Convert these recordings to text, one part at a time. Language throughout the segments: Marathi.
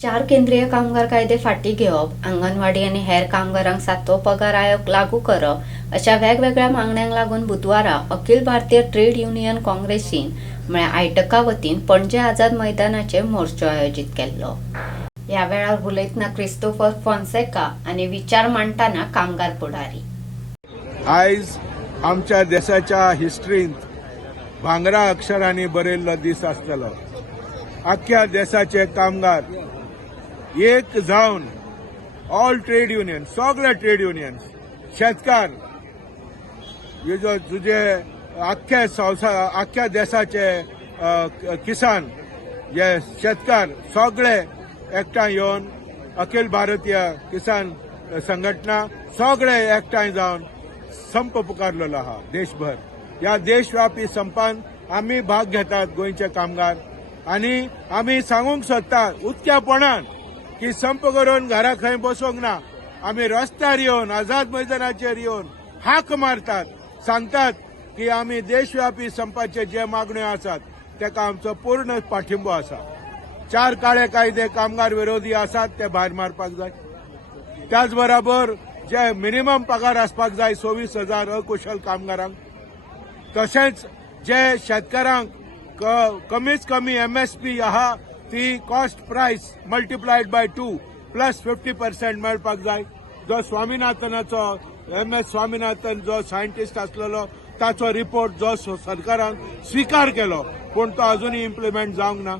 चार केंद्रीय कामगार कायदे फाटी घेवप अंगणवाडी आणि हेर कामगारांक सातवो पगार आयोग लागू करप अशा वेगवेगळ्या मागण्यांक लागून बुधवारा अखिल भारतीय ट्रेड युनियन काँग्रेसीन म्हळ्यार आयटका वतीन पणजे आझाद मैदानाचेर मोर्चो आयोजीत केल्लो. ह्या वेळार उलयतना क्रिस्तोफर फॉन्सेका आणि विचार मांडटाना कामगार फुडारी आयज आमच्या देशाच्या हिस्ट्रींत भांगरा अक्षरांनी बरयल्लो दीस आसतलो. आख्ख्या देशाचे कामगार एक जावन ऑल ट्रेड युनियन सगळे ट्रेड युनियन शेतकार हे जो तुझे आख्खे संवसार आख्ख्या देशाचे किसान जे शेतकार सगळे एकठांय येवन अखिल भारतीय किसान संघटना सगळे एकठांय जावन संप पुकारलेलो आहा देशभर. ह्या देशव्यापी संपान आमी भाग घेतात गोंयचे कामगार. आनी आमी सांगूंक सोदता उक्त्यापणान की संप करून घरा खंय बसोंक ना. आमी रस्त्यार येवन आझाद मैदानाचेर येवन हाक मारतात. सांगतात की आमी देशव्यापी संपाचे जे मागण्यो आसात ताका आमचो पूर्ण पाठिंबो आसा. चार काळे कायदे कामगार विरोधी आसात ते भायर मारपाक जाय. त्याच बरोबर जे मिनिमम पगार आसपाक जाय सव्वीस हजार अकुशल कामगारांक. तशेंच जे शेतकारांक कमीच कमी एमएसपी आहा ती cost price multiplied by two plus fifty percent मेळपाक जाय. जो स्वामिनाथनाचो एम एस स्वामिनाथन जो सायंटिस्ट आसलेलो ताचो रिपोर्ट जो सरकारान स्विकार केलो पूण तो अजूनय इम्प्लिमेंट जावंक ना.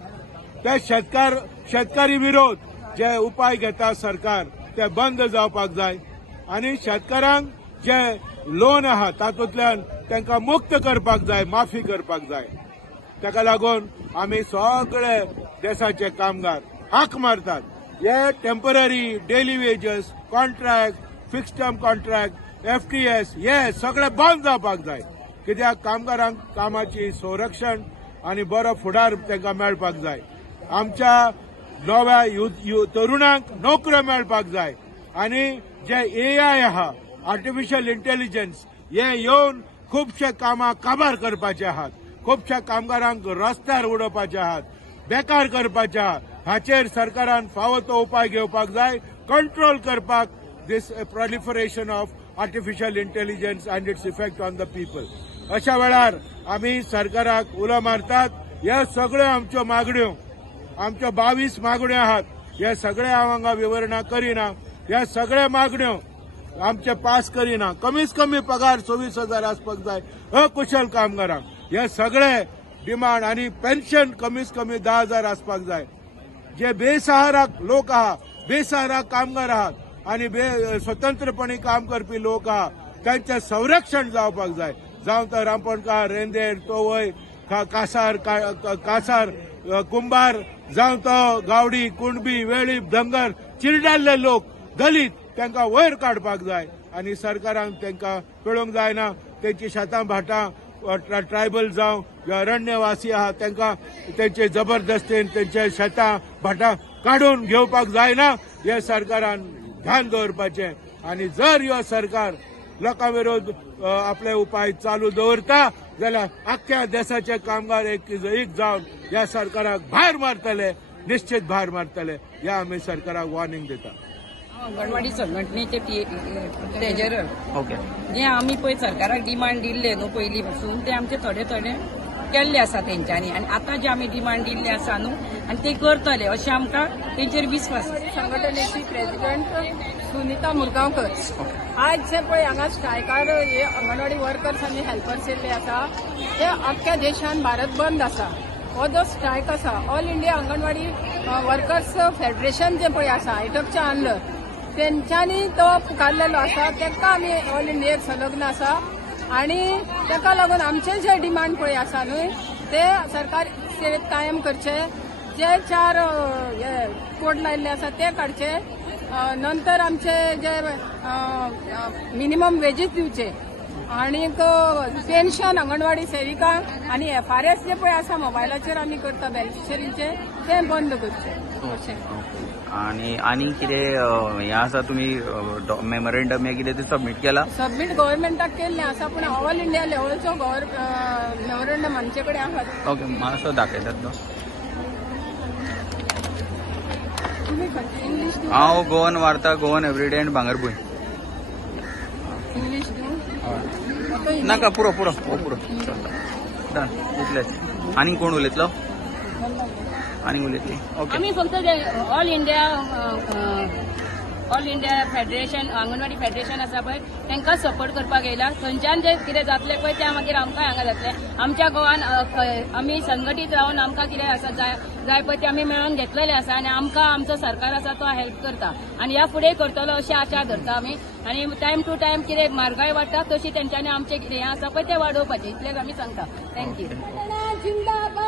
ते शेतकार शेतकरी विरोध जे उपाय घेता सरकार ते बंद जावपाक जाय. आनी शेतकारांक जे लोन आहा तातूंतल्यान तांकां मुक्त करपाक जाय माफी करपाक जाय. ताका लागून आमी सगळे देशाचे कामगार हाक मारतात. हे temporary daily wages contract fix term contract FTS हे सगळे बंद जावपाक जाय. कित्याक? कामगारांक कामाची संरक्षण आनी बरो फुडार तांकां मेळपाक जाय. आमच्या नव्या युथ यु- तरुणांक नोकऱ्यो मेळपाक जाय. आनी जे एआय आहा आर्टिफिशियल इंटेलिजन्स हे येवन खुबशे कामां काबार करपाचे आहात. खुबशा कामगारांक रस्त्यार उडोवपाचे आहात बेकार करपाचे आहात. हाचेर सरकारान फावो तो उपाय घेवपाक जाय कंट्रोल करपाक this proliferation of artificial intelligence and its effect on the people अशा वेळार आमी सरकाराक उलो मारतात ह्यो सगळ्यो आमच्यो मागण्यो आमच्यो बावीस मागण्यो आहात हे सगळे हांव हांगा विवरणा करिना ह्या सगळ्या मागण्यो आमचे पास करिना. कमीच कमी पगार सव्वीस हजार आसपाक जाय. अकुशल कामगारांक. हे सगळे डिमांड आनी पेन्शन कमीच कमी धा हजार आसपाक जाय. जे बेसहाराक लोक आहा बेसहारा कामगार आहात आणि बे स्वतंत्रपणे काम करपी लोक आहात त्यांचे संरक्षण जावपाक जाय. जावं तो रांपणकार रेंदेर तोवय कासार का- कासार कुंभार जावं तो गावडी कुणबी वेळीप धंगर चिरडाल्ले लोक दलित तांकां वयर काडपाक जाय. आनी सरकारान तांकां कळोवंक जायना त्यांची शेतां भाटां ट्रायबल जावं किंवा अरण्यवासी आहात त्यांना तेंचे जबरदस्तीन तेंचे शेतां भाटां काडून घेवपाक जायना हे सरकारान ध्यान दवरपाचें. आनी जर ह्यो सरकार लोकां विरोध आपले उपाय चालू दवरता जाल्यार आख्ख्या देशाचे कामगार एक एक जावन ह्या सरकाराक भायर मारतले निश्चित भायर मारतले. ह्या आमी सरकाराक वॉर्निंग दिता. अंगणवाडी संघटनेचे ट्रेजरर ओके. जे आमी पळय सरकाराक डिमांड दिल्ले न्हू पयलीं पासून ते आमचे थोडे थोडे केल्ले आसा तेंच्यांनी. आनी आतां जे आमी डिमांड दिल्ले आसा न्हू आनी ते करतले अशें आमकां तेंचेर विस्वास आसा संघटनेची प्रेसिडेंट सुनीता मुरगांवकर. आज जे पळय हांगा स्ट्रायकार हे अंगणवाडी वर्कर्स आनी हेल्पर्स येयल्ले आसा ते अख्ख्या देशान भारत बंद आसा. हो जो स्ट्रायक आसा all India anganwadi workers federation जे पळय आसा आयटकचे आणलं तेंच्यांनी तो पुकारलेलो आसा ताका आमी ऑल इंडियेक संलग्न आसा आनी ताका लागून आमचे जे डिमांड पळय आसा न्हय ते सरकार सेवेत कायम करचे. जे चार कोड लायल्ले आसा ते काडचे नंतर आमचे जे मिनिमम वेजीस दिवचे. आनीक पेन्शन अंगणवाडी सेविकांक आनी एफ आर एस जे पळय आसा मोबायलाचेर आमी करता बेनिफिशरीचे ते बंद करचे. आणि आणि कितें हें आसा तुमी मेमोरेंडम हे कितें ते सबमीट केला? सबमीट गव्हर्मेंटाक केल्लें आसा पूण ऑल इंडिया लेवलचो मेमोरेंडम आमचे कडेन आसा ओके मातसो दाखयतात तो तुम्ही हांव Goan Varta Goan Everyday and Bhangarbhuin English नाका पुरो पुरो हो पुरो. डन इतलेच आनी कोण उलयतलो आनी उलयतली ओके आम्ही फक्त all India all India federation anganwadi federation आसा पळय तांकां सपोर्ट करपाक येयला थंयच्यान जे कितें जातलें पळय तें मागीर आमकां हांगा जातलें. आमच्या गोवान अ, ख- आमी संघटीत रावन आमकां कितें आसा जाय जाय पळय तें आमी मेळोन घेतलेलें आसा आनी आमकां आमचो सरकार आसा तो हेल्प करता. आनी ह्या फुडें करतलो अशी आशा धरता आमी आनी टायम टू टायम कितें म्हारगाय वाडटा तशी तेंच्यांनी आमचें कितें हें आसा पळय तें वाडोवपाचें इतलेंच आमी सांगता. थँक्यू जिंदाबाद.